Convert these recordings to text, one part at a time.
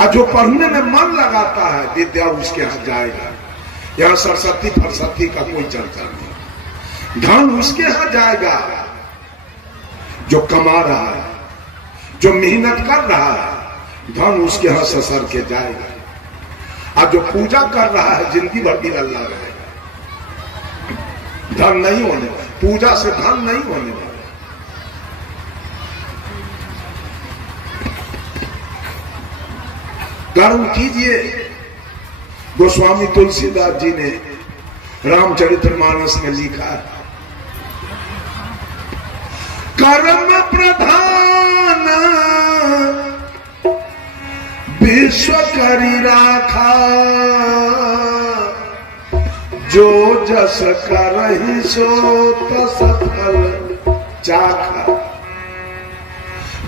और जो पढ़ने में मन लगाता है विद्या उसके यहाँ जाएगा। यहाँ सरस्वती फरसती का कोई चर्चा नहीं। धन उसके यहाँ जाएगा जो कमा रहा है, जो मेहनत कर रहा है, धन उसके यहाँ ससर के जाएगा। और जो पूजा कर रहा है जिंदगी भर निरल्ला रहेगा। धन नहीं होने वाला, पूजा से धन नहीं होने वाला। कर्म कीजिए। गोस्वामी तुलसीदास जी ने रामचरितमानस में लिखा है, कर्म प्रधान विश्व करी राखा, जो जस करहि सो तस फल चाखा।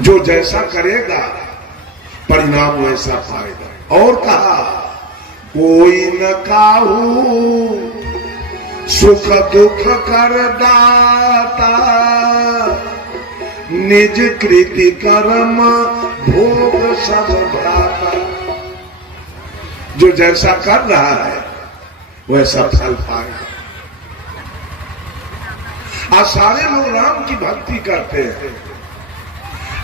जो जैसा करेगा परिणाम वैसा पाएगा। और कहा, कोई न काहू सुख दुख कर दाता, निज कृति कर्म भोग सब भ्राता। जो जैसा कर रहा है वैसा फल पाएगा। आज सारे लोग राम की भक्ति करते हैं।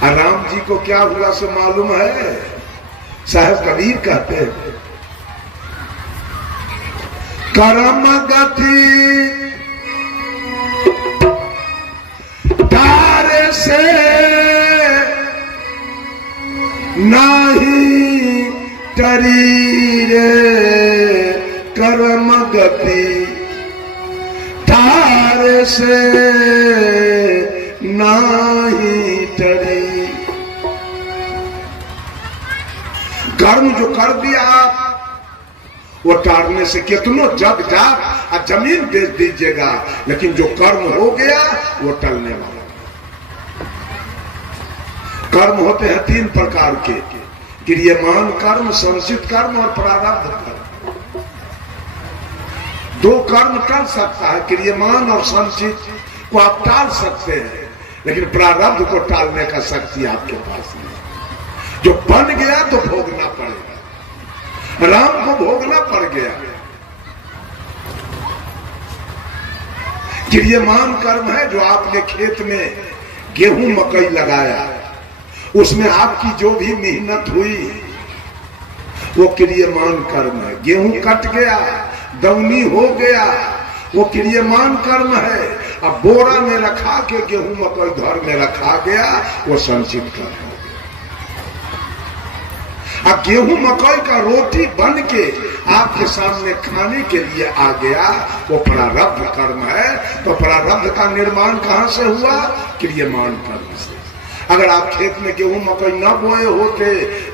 और राम जी को क्या हुआ से मालूम है? साहब कबीर कहते हैं, कर्म गति तारे से नहीं टरी रे, कर्म गति तारे से नहीं टरी। कर्म जो कर दिया आप, वो टारने से कितनों जग जाग और जमीन बेच दीजिएगा, लेकिन जो कर्म हो गया वो टलने वाला। कर्म होते हैं 3 प्रकार के, क्रियमान कर्म, संचित कर्म और प्रारब्ध कर्म। 2 कर्म टल सकता है, क्रियमान और संचित को आप टाल सकते हैं, लेकिन प्रारब्ध को टालने का शक्ति आपके पास नहीं। जो बन गया तो भोगना पड़ेगा। राम को भोगना पड़ गया। क्रियमान कर्म है जो आपने खेत में गेहूं मकई लगाया, उसमें आपकी जो भी मेहनत हुई वो क्रियमान कर्म है। गेहूं कट गया, दौनी हो गया, वो क्रियमान कर्म है। अब बोरा में रखा के गेहूं मकई घर में रखा गया, वो संचित कर्म है। अब गेहूं मकई का रोटी बन के आपके सामने खाने के लिए आ गया, वो प्रारब्ध कर्म है। तो प्रारब्ध का निर्माण कहां से हुआ? क्रियमान कर्म से। अगर आप खेत में गेहूं मकई न बोए होते,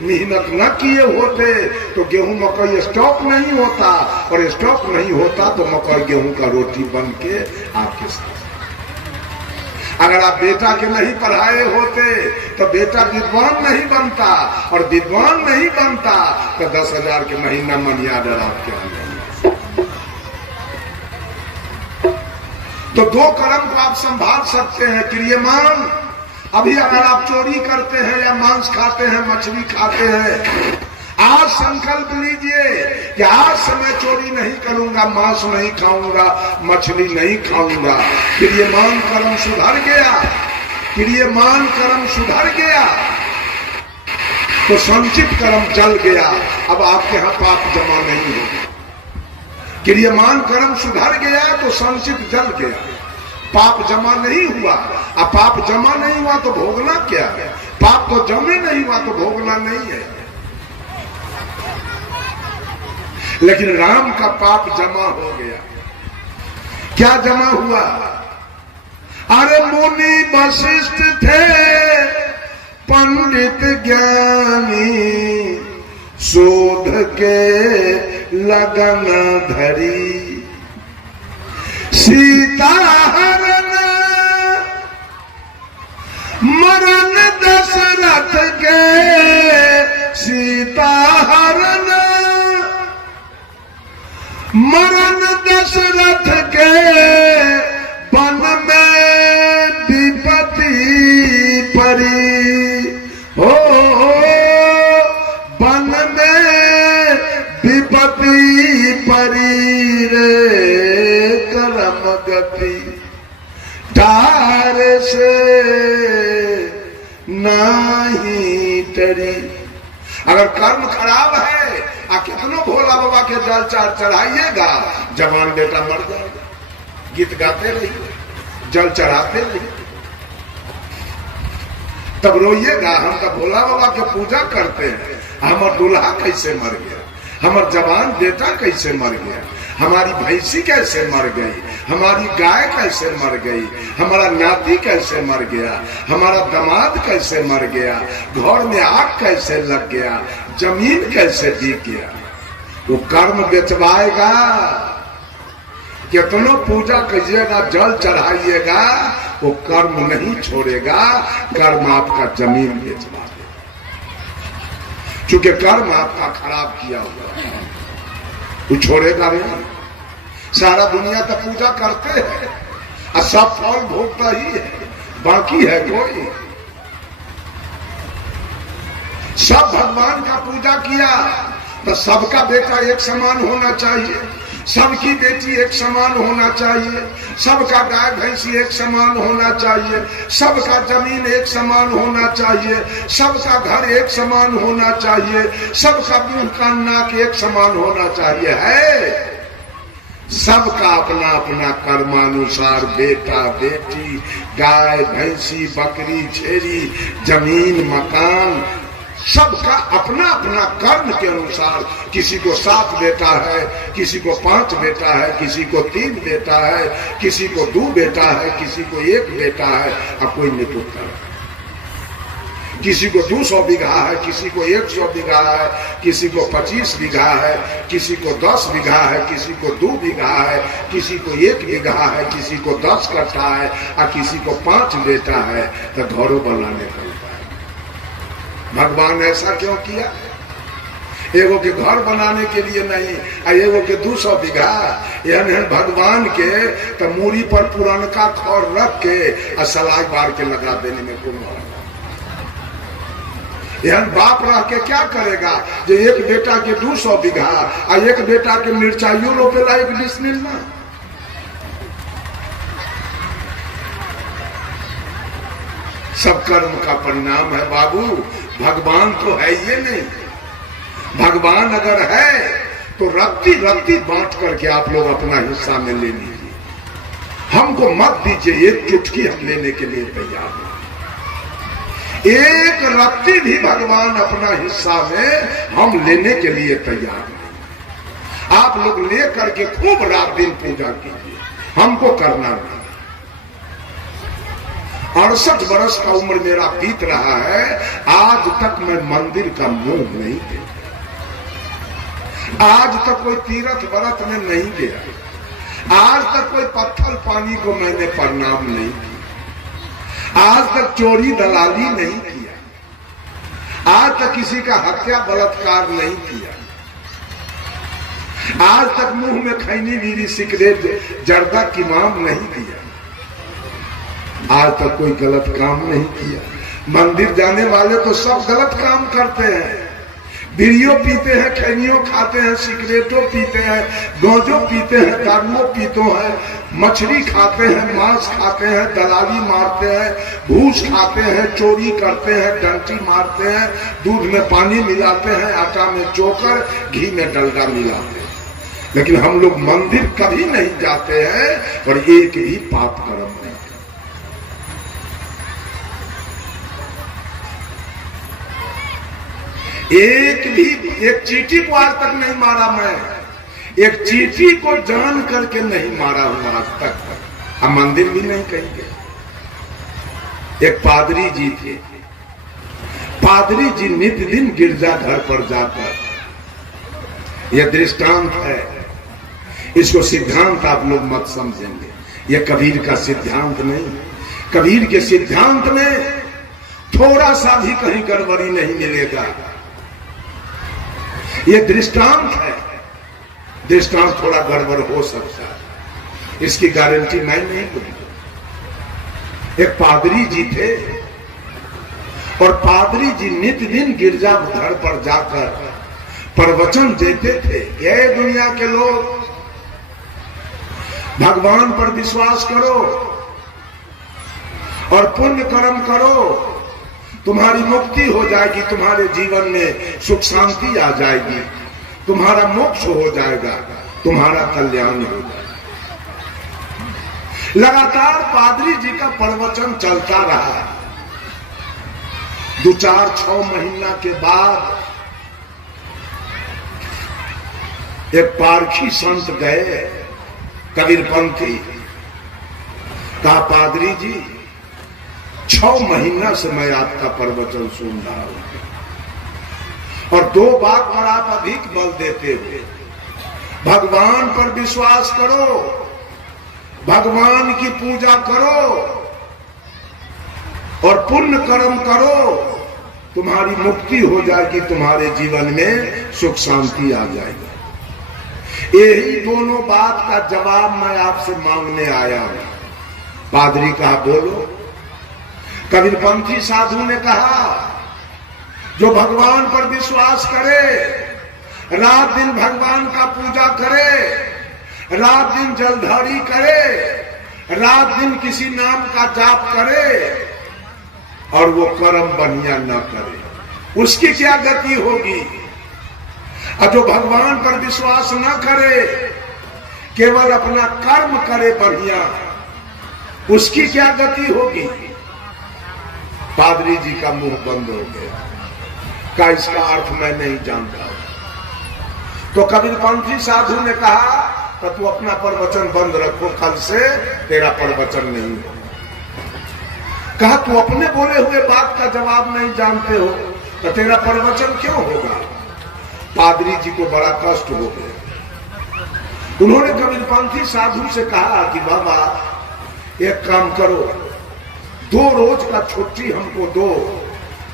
मेहनत न किए होते, तो गेहूं मकई स्टॉक नहीं होता, और स्टॉक नहीं होता तो मकई गेहूं का रोटी बन के आपके साथ। अगर आप बेटा के नहीं पढ़ाए होते तो बेटा विद्वान नहीं बनता, और विद्वान नहीं बनता तो 10,000 के महीना मनी आर्डर आपके अंदर। तो 2 कर्म को आप संभाल सकते हैं। क्रियमान, अभी अगर आप चोरी करते हैं या मांस खाते हैं, मछली खाते हैं, आज संकल्प लीजिए कि आज से मैं चोरी नहीं करूंगा, मांस नहीं खाऊंगा, मछली नहीं खाऊंगा। क्रियमान कर्म सुधर गया, क्रियमान कर्म सुधर गया तो संचित कर्म जल गया। अब आपके यहां पाप जमा नहीं होगा। क्रियमान कर्म सुधर गया तो संचित जल गया, पाप जमा नहीं हुआ। अब पाप जमा नहीं हुआ तो भोगना क्या है? पाप तो जमे नहीं हुआ तो भोगना नहीं है। लेकिन राम का पाप जमा हो गया। क्या जमा हुआ? अरे मुनि वशिष्ठ थे पंडित ज्ञानी, शोध के लगन धरी, सीता हरण मरण दशरथ के, सीता हरण मरण दशरथ के, वन में विपत्ति परी, हो बन में विपत्ति परी रे करम गति तार से नहीं टरी। अगर कर्म खराब है कितनो भोला बाबा के जल चढ़ाइएगा, जवान बेटा मर जाएगा। गीत गाते रहिए, जल चढ़ाते रहिए, तब रोइएगा हम तो भोला बाबा के पूजा करते हैं, हमार दूल्हा कैसे मर गया, हमार जवान बेटा कैसे मर गया, हमारी भैंसी कैसे मर गई, हमारी गाय कैसे मर गई, हमारा नाती कैसे मर गया, हमारा दामाद कैसे मर गया, घर में आग कैसे लग गया, जमीन कैसे बिक गया। वो कर्म बेचवाएगा, कितनो पूजा कीजिएगा, जल चढ़ाइएगा, वो कर्म नहीं छोड़ेगा, कर्म आपका जमीन बेचवा देगा। चूंकि कर्म आपका खराब किया हुआ, वो छोड़ेगा नहीं। सारा दुनिया तो पूजा करते हैं और सब फल भोगता ही है, बाकी है कोई। सब भगवान का पूजा किया तो सबका बेटा एक समान होना चाहिए, सबकी बेटी एक समान होना चाहिए, सबका गाय भैंसी एक समान होना चाहिए, सबका जमीन एक समान होना चाहिए, सबका घर एक समान होना चाहिए, सबका मुंह कान नाक एक समान होना चाहिए। है सबका अपना अपना कर्मानुसार बेटा बेटी, गाय भैंसी, बकरी छेरी, जमीन मकान, सबका अपना अपना कर्म के अनुसार। किसी को 7 बेटा है, किसी को 5 बेटा है, किसी को 3 बेटा है, किसी को 2 बेटा है, किसी को 1 बेटा है, और कोई निपुत्र है। किसी को 200 बीघा है, किसी को 100 बीघा है, किसी को 25 बीघा है, किसी को 10 बीघा है, किसी को 2 बीघा है, किसी को 1 बीघा है, किसी को 10 कट्ठा है, और किसी को 5 बेटा है। तो घरों बनाने का भगवान ऐसा क्यों किया? एगो के घर बनाने के लिए नहीं, एगो के 200 बीघा। यानी भगवान के तो मूरी पर पुरानका खौर रख के और सलाई बार के लगा देने में कोई यानी बाप रह के क्या करेगा? जो एक बेटा के 200 बीघा और एक बेटा के मिर्चाइयों रोपेला 1 डिसमिल में। सब कर्म का परिणाम है बाबू, भगवान तो है ये नहीं। भगवान अगर है तो रत्ती रत्ती बांट करके आप लोग अपना हिस्सा में ले लीजिए। हमको मत दीजिए, एक चुटकी हम लेने के लिए तैयार हैं। एक रत्ती भी भगवान अपना हिस्सा में हम लेने के लिए तैयार नहीं। आप लोग ले करके खूब रात दिन पूजा कीजिए, हमको करना नहीं। 68 वर्ष का उम्र मेरा बीत रहा है, आज तक मैं मंदिर का मुंह नहीं देखा। आज तक कोई तीर्थ व्रत में नहीं गया, आज तक कोई पत्थर पानी को मैंने प्रणाम नहीं किया, आज तक चोरी दलाली नहीं किया, आज तक किसी का हत्या बलात्कार नहीं किया, आज तक मुंह में खैनी बीड़ी सिगरेट जर्दा की माम नहीं किया, आज तक कोई गलत काम नहीं किया। मंदिर जाने वाले तो सब गलत काम करते हैं, बीड़ियों पीते हैं, खैनियों खाते हैं, सिगरेटों पीते हैं, गौजों पीते हैं, दारुओं पीते हैं, मछली खाते हैं, मांस खाते हैं, दलाली मारते हैं, घूस खाते हैं, चोरी करते हैं, डंटी मारते हैं, दूध में पानी मिलाते हैं, आटा में चोकर, घी में डलडा मिलाते हैं। लेकिन हम लोग मंदिर कभी नहीं जाते हैं और एक भी पाप कर्म नहीं। एक चींटी को आज तक नहीं मारा मैं, एक चींटी को जान करके नहीं मारा हूं आज तक, हम मंदिर भी नहीं कहेंगे। एक पादरी जी थे, पादरी जी नित्य दिन गिरजाघर पर जाकर, यह दृष्टांत है, इसको सिद्धांत आप लोग मत समझेंगे, यह कबीर का सिद्धांत नहीं। कबीर के सिद्धांत में थोड़ा सा भी कहीं गड़बड़ी नहीं मिलेगा। ये दृष्टांत है, दृष्टांत थोड़ा गड़बड़ हो सकता है, इसकी गारंटी मैं नहीं दूंगा। एक पादरी जी थे और पादरी जी नित्य दिन गिरजा घर पर जाकर प्रवचन देते थे। ये दुनिया के लोग, भगवान पर विश्वास करो और पुण्य कर्म करो, तुम्हारी मुक्ति हो जाएगी, तुम्हारे जीवन में सुख शांति आ जाएगी, तुम्हारा मोक्ष हो जाएगा, तुम्हारा कल्याण हो जाएगा। लगातार पादरी जी का प्रवचन चलता रहा। 2-4-6 महीना के बाद एक पारखी संत गए, कबीरपंथी, कहा पादरी जी 6 महीना से मैं आपका प्रवचन सुन रहा हूं और 2 बात पर आप अधिक बल देते हुए, भगवान पर विश्वास करो, भगवान की पूजा करो और पुण्य कर्म करो, तुम्हारी मुक्ति हो जाएगी, तुम्हारे जीवन में सुख शांति आ जाएगी। यही दोनों बात का जवाब मैं आपसे मांगने आया हूं। पादरी कहा बोलो। कबीरपंथी साधु ने कहा जो भगवान पर विश्वास करे, रात दिन भगवान का पूजा करे, रात दिन जलधारी करे, रात दिन किसी नाम का जाप करे और वो कर्म बढ़िया न करे, उसकी क्या गति होगी? और जो भगवान पर विश्वास न करे, केवल अपना कर्म करे बढ़िया, उसकी क्या गति होगी? पादरी जी का मुंह बंद हो गया, का इसका अर्थ मैं नहीं जानता। तो कबीरपंथी साधु ने कहा तो तू अपना प्रवचन बंद रखो, कल से तेरा प्रवचन नहीं हो। कहा तू अपने बोले हुए बात का जवाब नहीं जानते हो तो तेरा प्रवचन क्यों होगा? पादरी जी को बड़ा कष्ट हो गया। उन्होंने कबीरपंथी साधु से कहा कि बाबा एक काम करो, 2 रोज का छुट्टी हमको दो,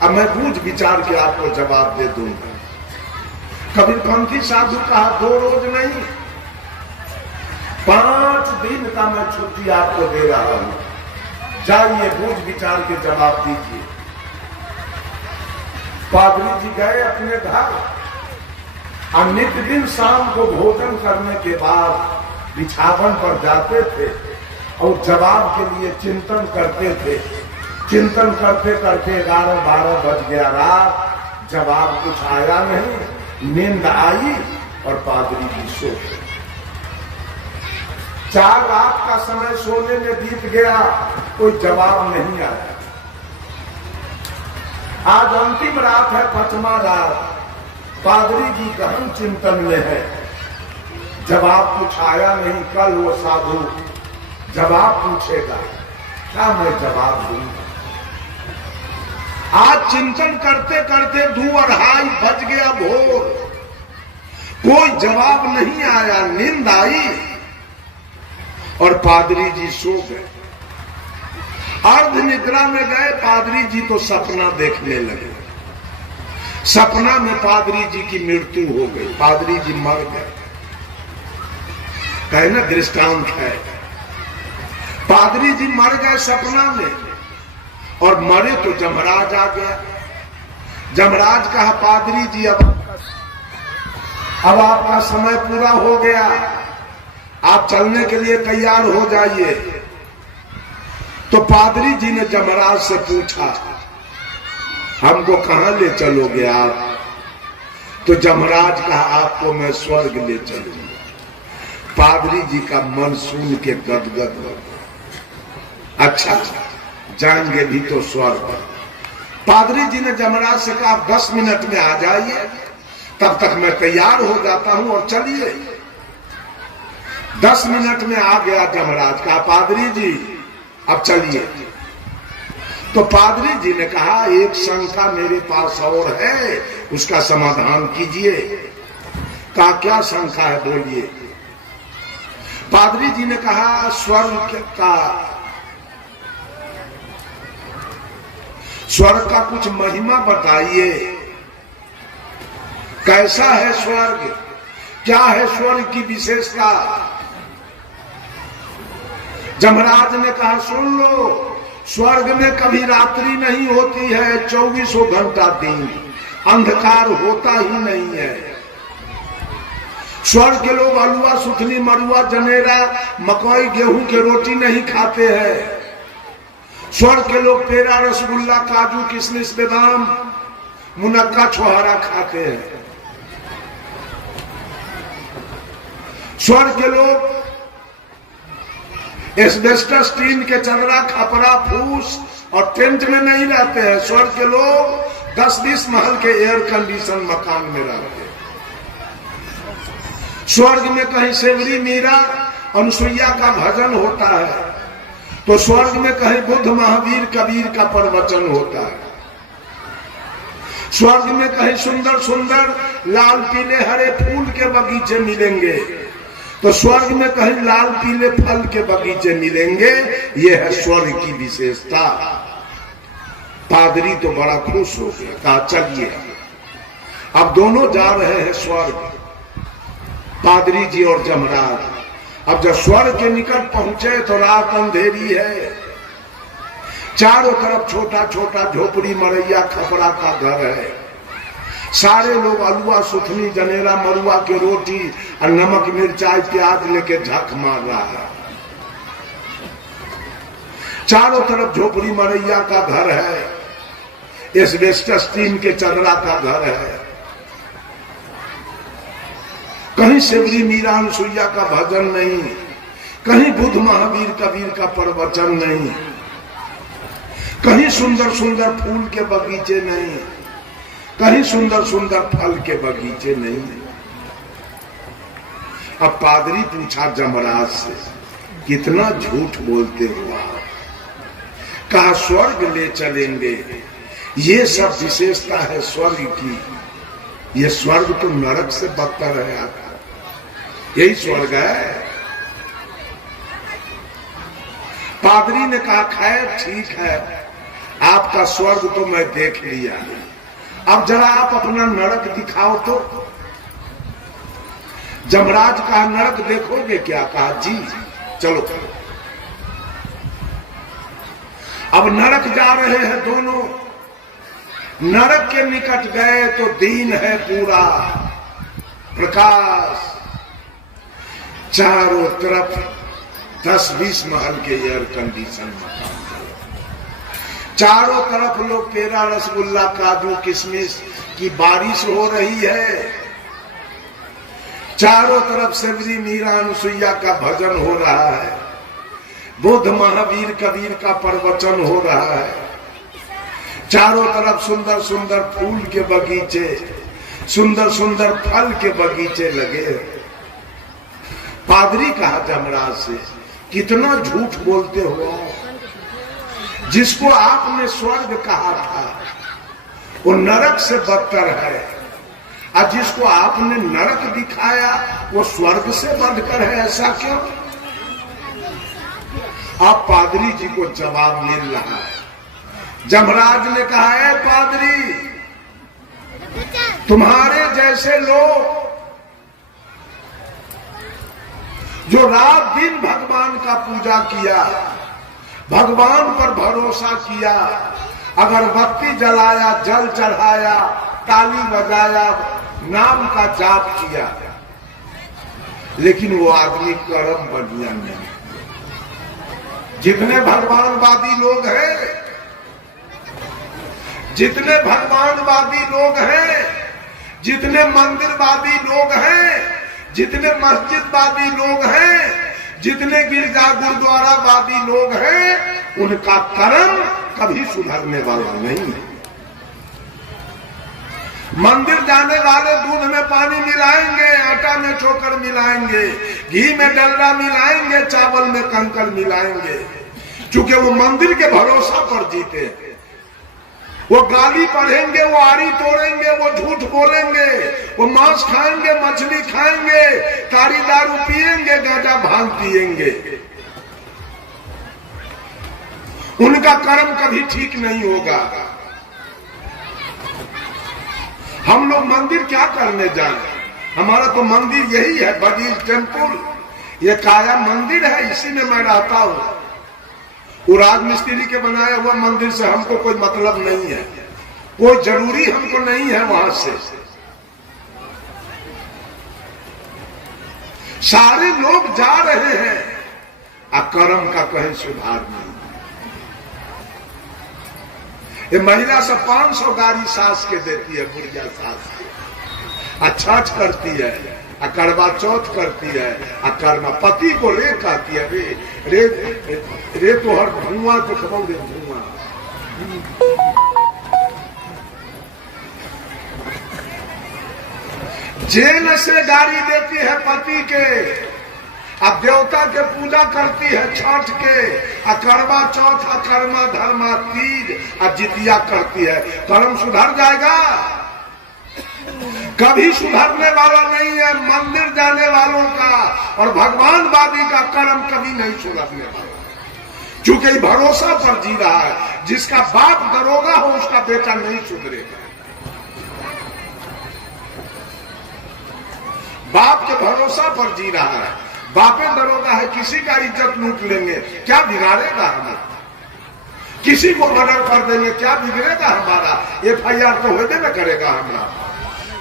अब मैं बूझ विचार के आपको जवाब दे दूंगा। कबीरपंथी साधु कहा 2 रोज नहीं, 5 दिन का मैं छुट्टी आपको दे रहा हूं, जाइए बूझ विचार के जवाब दीजिए। पादरी जी गए अपने घर और नित्य दिन शाम को भोजन करने के बाद बिछावन पर जाते थे और जवाब के लिए चिंतन करते थे। चिंतन करते करते 11-12 बज गया रात, जवाब कुछ आया नहीं, नींद आई और पादरी जी सो गए। 4 रात का समय सोने में बीत गया, कोई जवाब नहीं आया। आज अंतिम रात है, 5वां रात, पादरी जी गहन चिंतन में है, जवाब कुछ आया नहीं। कल वो साधु जवाब पूछेगा, क्या मैं जवाब दूंगा? आज चिंतन करते करते 2-2:30 बज गया भोर, कोई जवाब नहीं आया, नींद आई और पादरी जी सो गए। अर्ध निद्रा में गए पादरी जी तो सपना देखने लगे। सपना में पादरी जी की मृत्यु हो गई, पादरी जी मर गए। कहना दृष्टांत है, पादरी जी मर गए सपना में और मरे तो जमराज आ गया। जमराज कहा पादरी जी अब आपका समय पूरा हो गया, आप चलने के लिए तैयार हो जाइए। तो पादरी जी ने जमराज से पूछा हमको कहां ले चलोगे आप? तो जमराज कहा आपको मैं स्वर्ग ले चलूंगा। पादरी जी का मन सुन के गदगद हो गया। अच्छा जाएंगे भी तो स्वर्ग। पादरी जी ने जमराज से कहा 10 मिनट में आ जाइए, तब तक मैं तैयार हो जाता हूं और चलिए। 10 मिनट में आ गया जमराज, कहा पादरी जी अब चलिए। तो पादरी जी ने कहा एक शंका मेरे पास और है, उसका समाधान कीजिए। कहा क्या शंका है बोलिए। पादरी जी ने कहा स्वर्ग का कुछ महिमा बताइए, कैसा है स्वर्ग, क्या है स्वर्ग की विशेषता? जमराज ने कहा सुन लो, स्वर्ग में कभी रात्रि नहीं होती है, 24 घंटा दिन, अंधकार होता ही नहीं है। स्वर्ग के लोग अलुआ, सुथनी, मरुआ, जनेरा, मकई, गेहूं की रोटी नहीं खाते हैं। स्वर्ग के लोग पेड़ा, रसगुल्ला, काजू, किशमिश, बादाम, मुनक्का, छोहारा खाते हैं। स्वर्ग के लोग एस्बेस्टस, टीन के चदरा, खपरा, फूस और टेंट में नहीं रहते हैं। स्वर्ग के लोग 10-20 महल के एयर कंडीशन मकान में रहते हैं। स्वर्ग में कहीं सेवरी, मीरा, अनुसुईया का भजन होता है, तो स्वर्ग में कहीं बुद्ध, महावीर, कबीर का प्रवचन होता है। स्वर्ग में कहीं सुंदर सुंदर लाल, पीले, हरे फूल के बगीचे मिलेंगे, तो स्वर्ग में कहीं लाल, पीले फल के बगीचे मिलेंगे। यह है स्वर्ग की विशेषता। पादरी तो बड़ा खुश हो गया, कहा चलिए अब दोनों जा रहे हैं स्वर्ग, पादरी जी और जमराज। अब जब स्वर्ग के निकट पहुंचे तो रात अंधेरी है, चारों तरफ छोटा छोटा झोपड़ी, मरैया, खपरा का घर है। सारे लोग अलुआ, सुथनी, जनेरा, मरुआ की रोटी और नमक, मिर्चाई, प्याज लेके झक मार रहा है। चारों तरफ झोपड़ी, मरैया का घर है, एस्बेस्टस, टीन के चदरा का घर है। कहीं सेवरी, मीरा, अनुसुईया का भजन नहीं, कहीं बुद्ध, महावीर, कबीर का प्रवचन नहीं, कहीं सुंदर सुंदर फूल के बगीचे नहीं, कहीं सुंदर सुंदर फल के बगीचे नहीं। अब पादरी पूछा जमराज से, कितना झूठ बोलते हो आप? कहा स्वर्ग ले चलेंगे, ये सब विशेषता है स्वर्ग की। ये स्वर्ग तो नरक से बदतर है आता, यही स्वर्ग है। पादरी ने कहा खैर ठीक है, आपका स्वर्ग तो मैं देख लिया, अब जरा आप अपना नरक दिखाओ तो। जमराज कहा नरक देखोगे क्या? कहा जी चलो। अब नरक जा रहे हैं दोनों। नरक के निकट गए तो दिन है पूरा प्रकाश, चारों तरफ 10-20 महल के एयर कंडीशन मकान, चारों तरफ लोग पेड़ा, रसगुल्ला, काजू, किशमिश की बारिश हो रही है। चारों तरफ सेवरी, मीरा, अनुसुईया का भजन हो रहा है, बुद्ध, महावीर, कबीर का प्रवचन हो रहा है। चारों तरफ सुंदर सुंदर फूल के बगीचे, सुंदर सुंदर फल के बगीचे लगे। पादरी कहा जमराज से, कितना झूठ बोलते हो। जिसको आपने स्वर्ग कहा था वो नरक से बदतर है, और जिसको आपने नरक दिखाया वो स्वर्ग से बढ़कर है, ऐसा क्यों? अब पादरी जी को जवाब मिल रहा है। जमराज ने कहा है पादरी, तुम्हारे जैसे लोग जो रात दिन भगवान का पूजा किया, भगवान पर भरोसा किया, अगरबत्ती जलाया, जल चढ़ाया, ताली बजाया, नाम का जाप किया, लेकिन वो आदमी कर्म बढ़िया नहीं। जितने भगवानवादी लोग हैं, जितने भगवानवादी लोग हैं, जितने मंदिरवादी लोग हैं, जितने मस्जिदवादी लोग हैं, जितने गिरजा गुरुद्वारावादी लोग हैं, उनका कर्म कभी सुधरने वाला नहीं है। मंदिर जाने वाले दूध में पानी मिलाएंगे, आटा में चोकर मिलाएंगे, घी में डलडा मिलाएंगे, चावल में कंकर मिलाएंगे, क्योंकि वो मंदिर के भरोसा पर जीते हैं। वो गाली पढ़ेंगे, वो आरी तोड़ेंगे, वो झूठ बोलेंगे, वो मांस खाएंगे, मछली खाएंगे, तारी दारू पिएंगे, गांजा भांग पिएंगे। उनका कर्म कभी ठीक नहीं होगा। हम लोग मंदिर क्या करने जाए? हमारा तो मंदिर यही है, बडीज टेम्पल, ये काया मंदिर है, इसी में मैं रहता हूं। वो राजमिस्त्री के बनाया हुआ मंदिर से हमको कोई मतलब नहीं है, कोई जरूरी हमको नहीं है वहां से। सारे लोग जा रहे हैं, कर्म का कहीं सुधार नहीं। ये महिला सब 500 गाड़ी सास के देती है, बुढ़िया सास के, छठ करती है, करवा चौथ करती है, कर्मा पति को रे कहती है, रे तो हर धुआं तो खबो रे धुआं। जेल से गाड़ी देती है पति के, अब देवता के पूजा करती है छठ के, करवा चौथ, कर्मा धर्मा तीज, जितिया करती है। कर्म सुधर जाएगा? कभी सुधरने वाला नहीं है। मंदिर जाने वालों का और भगवानवादी का कर्म कभी नहीं सुधरने वाला, क्योंकि भरोसा पर जी रहा है। जिसका बाप दरोगा हो उसका बेटा नहीं सुधरेगा। बाप के भरोसा पर जी रहा है, बापे दरोगा है, किसी का इज्जत लूट लेंगे, क्या बिगाड़ेगा हमें? किसी को मर्डर कर देंगे, क्या बिगड़ेगा हमारा? FIR तो होने में करेगा हमारा,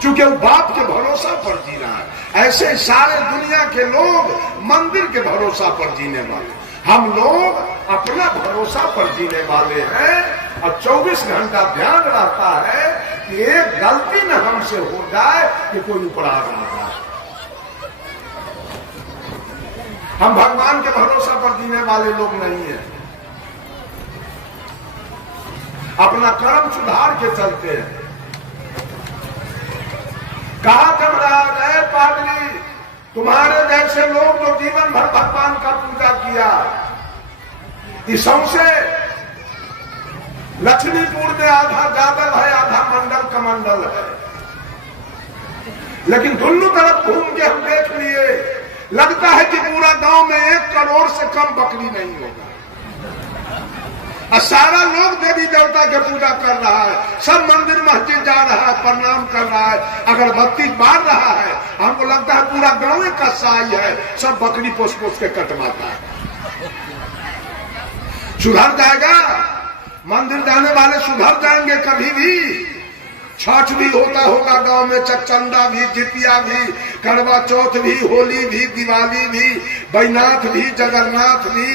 क्योंकि वो बाप के भरोसा पर जी रहा है। ऐसे सारे दुनिया के लोग मंदिर के भरोसा पर जीने वाले, हम लोग अपना भरोसा पर जीने वाले हैं। और 24 घंटा ध्यान रहता है कि एक गलती न हमसे हो जाए कि कोई उपरा रहा है। हम भगवान के भरोसा पर जीने वाले लोग नहीं हैं। अपना कर्म सुधार के चलते हैं। कहा जमराज, है पागली, तुम्हारे जैसे लोग जो जीवन भर भगवान का पूजा किया, इस से लक्ष्मीपुर में आधा जादव है, आधा मंडल कमंडल है, लेकिन दोनों तरफ घूम के हम देख लिए, लगता है कि पूरा गांव में 1 करोड़ से कम बकरी नहीं होगा। और सारा लोग देवी देवता के पूजा कर रहा है, सब मंदिर मस्जिद जा रहा है, प्रणाम कर रहा है, अगरबत्ती बार रहा है। हमको लगता है पूरा गांव का साई है, सब बकरी पोस पोस के कटवाता है। सुधर जाएगा? मंदिर जाने वाले सुधर जाएंगे कभी भी? छठ भी होता होगा गांव में, चकचंदा भी, जितिया भी, करवा चौथ भी, होली भी, दिवाली भी, बैनाथ भी, जगन्नाथ भी,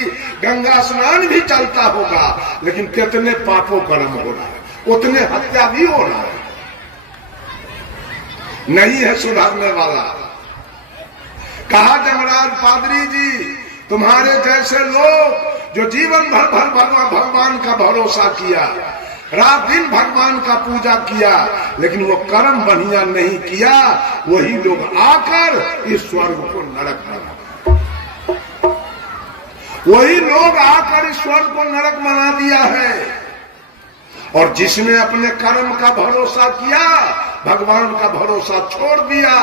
गंगा स्नान भी चलता होगा, लेकिन कितने पापों कर्म हो रहा है, उतने हत्या भी हो रहा है। नहीं है सुधरने वाला। कहा जमराज, पादरी जी, तुम्हारे जैसे लोग जो जीवन भर भगवान का भरोसा किया, रात दिन भगवान का पूजा किया, लेकिन वो कर्म बढ़िया नहीं किया, वही लोग आकर इस स्वर्ग को नरक बना, वही लोग आकर इस स्वर्ग को नरक बना दिया है। और जिसने अपने कर्म का भरोसा किया, भगवान का भरोसा छोड़ दिया,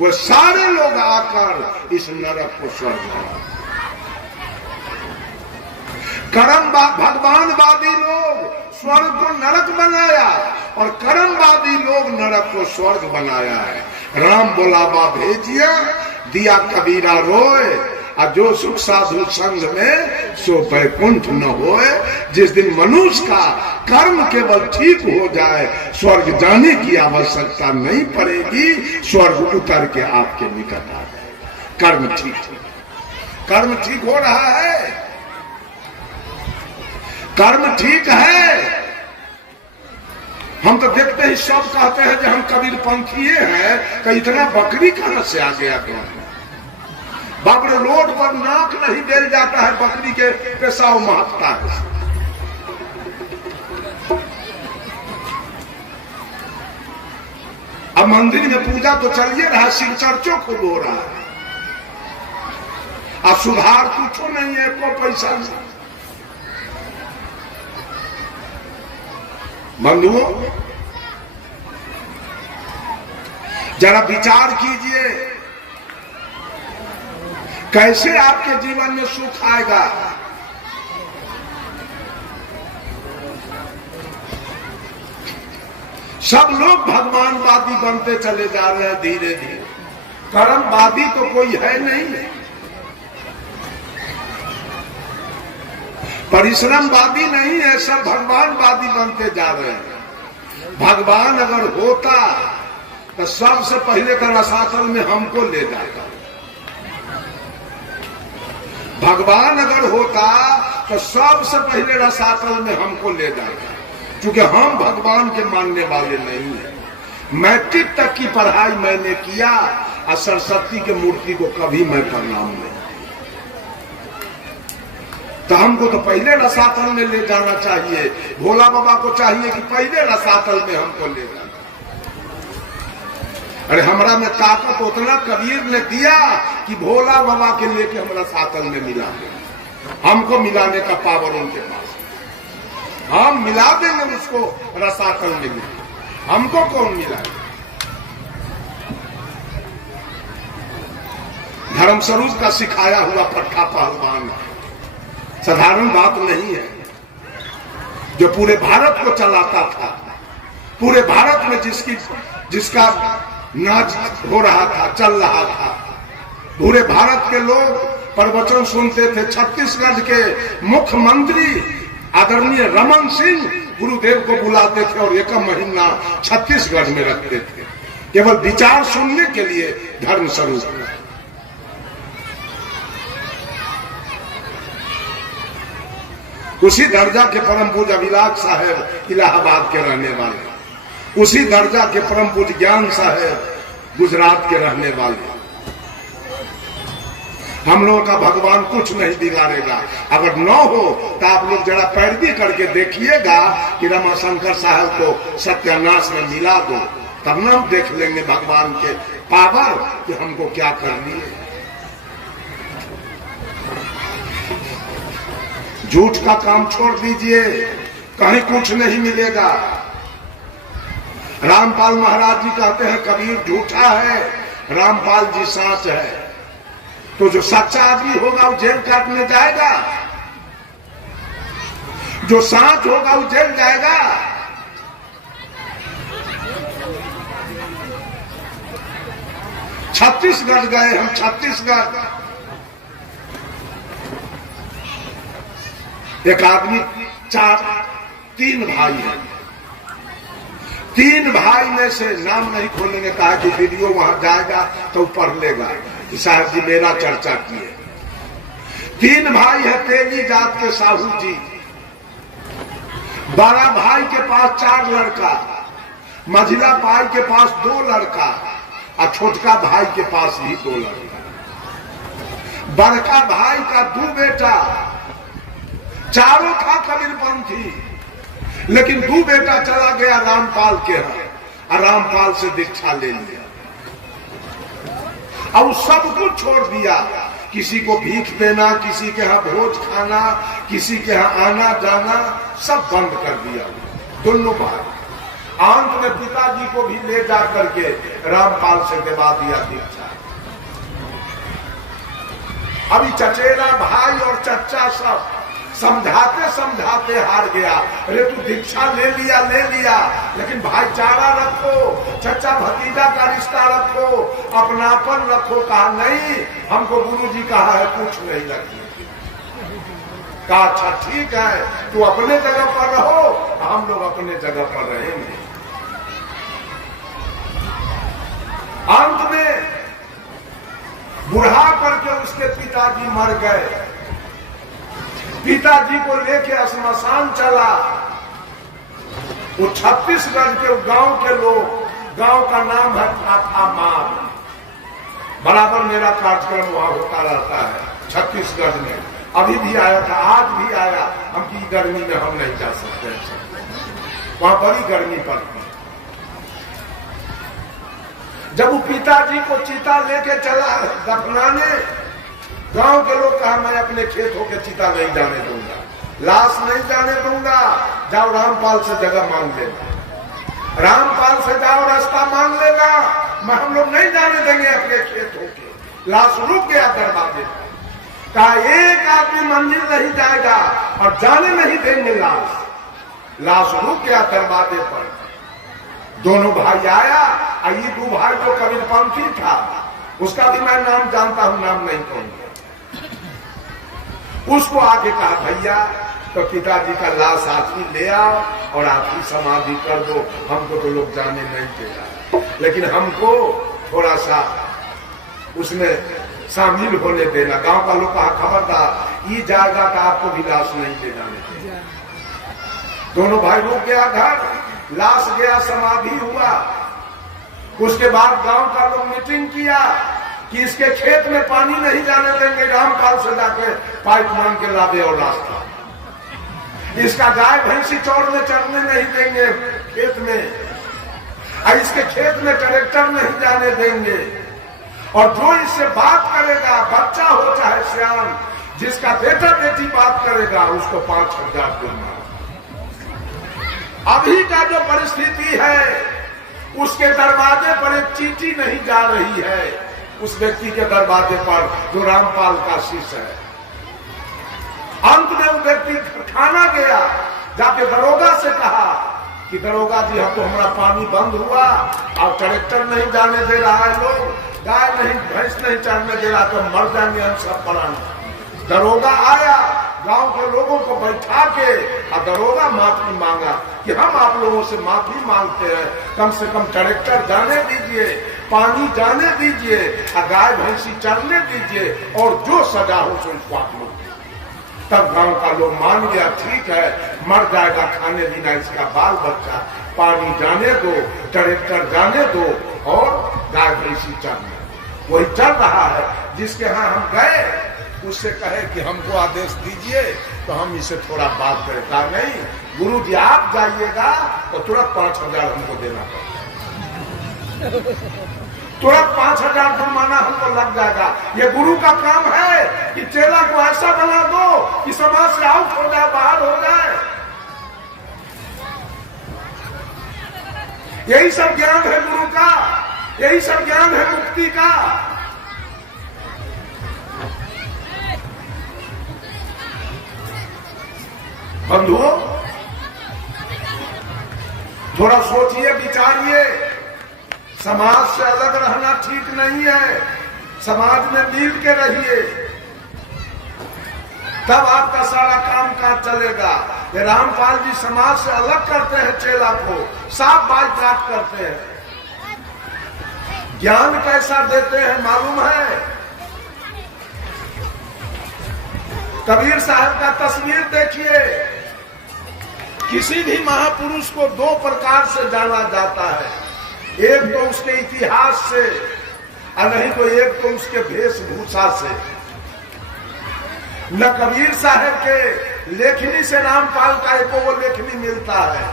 वो सारे लोग आकर इस नरक को स्वर्ग बना। भगवानवादी लोग स्वर्ग को नरक बनाया और कर्मवादी लोग नरक को स्वर्ग बनाया है। राम बोलावा भेजिया, दिया कबीरा रोए, और जो सुख साधु संग में सो बैकुंठ न होए। जिस दिन मनुष्य का कर्म केवल ठीक हो जाए, स्वर्ग जाने की आवश्यकता नहीं पड़ेगी, स्वर्ग उतर के आपके निकट आ जाए। कर्म ठीक हो रहा है, कर्म ठीक है। हम तो देखते ही सब कहते हैं कि हम कबीर पंथीय हैं, कि इतना बकरी कहां से आ गया गांव में? बाप रे, रोड पर नाक नहीं बेल जाता है, बकरी के पेशाब महकता है। अब मंदिर में पूजा तो चलिए रहा, शिव चर्चों खूब हो रहा है, अब सुधार कुछ नहीं है, को पैसा नहीं। बंधुओं, जरा विचार कीजिए, कैसे आपके जीवन में सुख आएगा? सब लोग भगवानवादी बनते चले जा रहे हैं धीरे धीरे, कर्मवादी तो कोई है नहीं। परिश्रमवादी नहीं है, सब भगवानवादी बनते जा रहे हैं। भगवान अगर होता तो सबसे पहले का रसातल में हमको ले जाता। भगवान अगर होता तो सबसे पहले रसातल में हमको ले जाता, क्योंकि हम भगवान के मानने वाले नहीं है। मैट्रिक तक की पढ़ाई मैंने किया और सरस्वती के मूर्ति को कभी मैं प्रणाम नहीं। तो हमको तो पहले रसातल में ले जाना चाहिए। भोला बाबा को चाहिए कि पहले रसातल में हमको ले जाना। अरे हमरा में ताकत उतना कबीर ने दिया कि भोला बाबा के लेके हम रसातल में मिला, हमको मिलाने का पावर उनके पास। हम मिला देंगे उसको रसातल में, हमको कौन मिला? धर्मस्वरूप का सिखाया हुआ पट्टा पहलवान साधारण बात नहीं है, जो पूरे भारत को चलाता था। पूरे भारत में जिसका नाच हो रहा था, चल रहा था। पूरे भारत के लोग प्रवचन सुनते थे। छत्तीसगढ़ के मुख्यमंत्री आदरणीय रमन सिंह गुरुदेव को बुलाते थे और एक महीना छत्तीसगढ़ में रखते थे, केवल विचार सुनने के लिए। धर्म स्वरूप उसी दर्जा के परम पूज्य अभिलाष साहब इलाहाबाद के रहने वाले, उसी दर्जा के परम पूज्य ज्ञान साहब गुजरात के रहने वाले। हम लोगों का भगवान कुछ नहीं बिगाड़ेगा। अगर न हो तो आप लोग जरा पैरवी करके देखिएगा कि रमाशंकर साहब को सत्यानाश में मिला दो, तब ना हम देख लेंगे भगवान के पावर कि हमको क्या करनी है। झूठ का काम छोड़ दीजिए, कहीं कुछ नहीं मिलेगा। रामपाल महाराज जी कहते हैं कबीर झूठा है, रामपाल जी सच है। तो जो सच्चा आदमी होगा वो जेल काटने जाएगा, जो सच होगा वो जेल जाएगा। छत्तीसगढ़ गए हम, छत्तीसगढ़ एक आदमी तीन भाई है। तीन भाई में से नाम नहीं खोलेंगे, कहा कि वीडियो वहां जाएगा तो पढ़ लेगा कि साहब जी मेरा चर्चा किए। तीन भाई है, तेली जात के साहू जी। बड़ा भाई के पास 4 लड़का, मझिला भाई के पास 2 लड़का और छोटका भाई के पास भी 2 लड़का। बड़का भाई का 2 बेटा, चारों था कबीरपंथी, लेकिन 2 बेटा चला गया रामपाल के यहाँ और रामपाल से दीक्षा ले लिया और सब कुछ छोड़ दिया। किसी को भीख देना, किसी के यहाँ भोज खाना, किसी के यहाँ आना जाना, सब बंद कर दिया दोनों भाई। अंत में पिताजी को भी ले जा करके रामपाल से दिवा दिया दीक्षा। अभी चचेरा भाई और चच्चा सब समझाते समझाते हार गया। अरे तू दीक्षा ले लिया, लेकिन भाईचारा रखो, चचा भतीजा का रिश्ता रखो, अपनापन रखो। कहा नहीं, हमको गुरुजी कहा है कुछ नहीं रखिए। कहा अच्छा ठीक है, तू अपने जगह पर रहो, हम लोग अपने जगह पर रहेंगे। अंत में बुढ़ा करके उसके पिताजी मर गए। पिताजी को लेके श्मशान चला। वो छत्तीसगढ़ के गांव के लोग, गांव का नाम है मार। बराबर मेरा कार्यक्रम वहां होता रहता है छत्तीसगढ़ में। अभी भी आया था, आज भी आया। हम की गर्मी में हम नहीं जा सकते, वहां बड़ी गर्मी पड़ती। जब वो पिताजी को चिता लेके चला दफनाने, गांव के लोग कहा मैं अपने खेत होके चिता नहीं जाने दूंगा, लाश नहीं जाने दूंगा। जाओ रामपाल से जगह मांग लेना, रामपाल से जाओ रास्ता मांग लेना, मैं हम लोग नहीं जाने देंगे अपने खेत होके। लाश रुक गया दरवाजे पर। कहा एक आदमी मंदिर नहीं जाएगा और जाने नहीं देंगे लाश। लाश रुक गया दरवाजे पर। दोनों भाई आया, ये 2 भाई तो कबीरपंथी था, उसका भी मैं नाम जानता हूं, नाम नहीं कहूंगा। उसको आके कहा भैया तो पिताजी का लाश आप ही ले आओ और आप ही समाधि कर दो, हमको तो लोग जाने नहीं देगा, लेकिन हमको थोड़ा सा उसमें शामिल होने देना। गांव का लोग कहा खबरदार ये जाएगा तो आपको भी लाश नहीं ले जाने देगा। दोनों भाई रुक गया घर, लाश गया, समाधि हुआ। उसके बाद गांव का लोग मीटिंग किया कि इसके खेत में पानी नहीं जाने देंगे, रामपाल से जाके पाइप मांग के लादे और रास्ता। इसका गाय भैंसी चौड़ में चरने नहीं देंगे खेत में, और इसके खेत में ट्रैक्टर नहीं जाने देंगे। और जो इससे बात करेगा, बच्चा हो चाहे सियान, जिसका बेटा बेटी बात करेगा उसको 5,000 देना। अभी का जो परिस्थिति है, उसके दरवाजे पर एक चींटी नहीं जा रही है, उस व्यक्ति के दरवाजे पर जो रामपाल का शिष्य है। अंत में वो व्यक्ति खाना गया, जाके दरोगा से कहा कि दरोगा जी हम तो हमारा पानी बंद हुआ और ट्रैक्टर नहीं जाने दे रहा है, लोग गाय नहीं भैंस नहीं चरने दे रहा, तो मर जाएंगे हम सब पराने। दरोगा आया, गांव के लोगों को बैठा के और दरोगा माफी मांगा कि हम आप लोगों से माफी मांगते हैं, कम से कम ट्रैक्टर जाने दीजिए, पानी जाने दीजिए, और गाय भैंसी चरने दीजिए, और जो सजा हो सो उसको आप लोग। तब गांव का लोग मान गया, ठीक है मर जाएगा खाने बिना इसका बाल बच्चा, पानी जाने दो, ट्रैक्टर जाने दो, और गाय भैंसी चरने। वही चल रहा है। जिसके यहाँ हम गए उससे कहे कि हमको आदेश दीजिए तो हम इसे थोड़ा बात करें। कहा नहीं गुरु जी आप जाइएगा तो तुरंत 5,000 हमको देना पड़ेगा, तुरंत 5,000 जुर्माना हमको लग जाएगा। ये गुरु का काम है कि चेला को ऐसा बना दो कि समाज से आउट हो जाए, बाहर हो जाए। यही सब ज्ञान है गुरु का, यही सब ज्ञान है मुक्ति का। बंधुओं थोड़ा सोचिए, विचारिए, समाज से अलग रहना ठीक नहीं है, समाज में मिल के रहिए, तब आपका सारा काम काज चलेगा। ये रामपाल जी समाज से अलग करते हैं, चेला को साफ बाइकाट करते हैं। ज्ञान कैसा देते हैं मालूम है? कबीर साहब का तस्वीर देखिए। किसी भी महापुरुष को 2 प्रकार से जाना जाता है, एक तो उसके इतिहास से और नहीं तो एक तो उसके वेशभूषा से। न कबीर साहब के लेखनी से रामपाल का एक वो लेखनी मिलता है,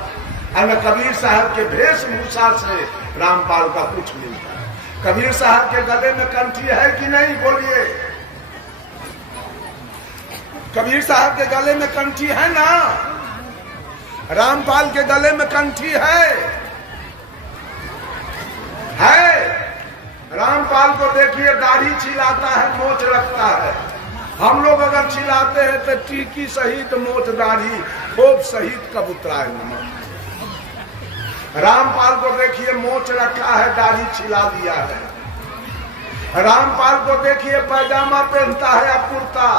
और न कबीर साहब के वेशभूषा से रामपाल का कुछ मिलता है। कबीर साहब के गले में कंठी है कि नहीं, बोलिए? कबीर साहब के गले में कंठी है ना? रामपाल के गले में कंठी है। रामपाल को देखिए दाढ़ी छिलाता है, मोछ रखता है। हम लोग अगर छिलाते हैं तो टीकी सहित मोछ दाढ़ी खूब सहित कबूतरा है। रामपाल को देखिए मोछ रखा है, दाढ़ी छिला दिया है। रामपाल को देखिए पैजामा पहनता है या कुर्ता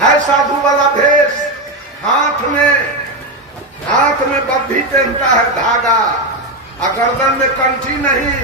है, साधु वाला भेष, हाथ में बद्धी पहनता है धागा, गर्दन में कंठी नहीं,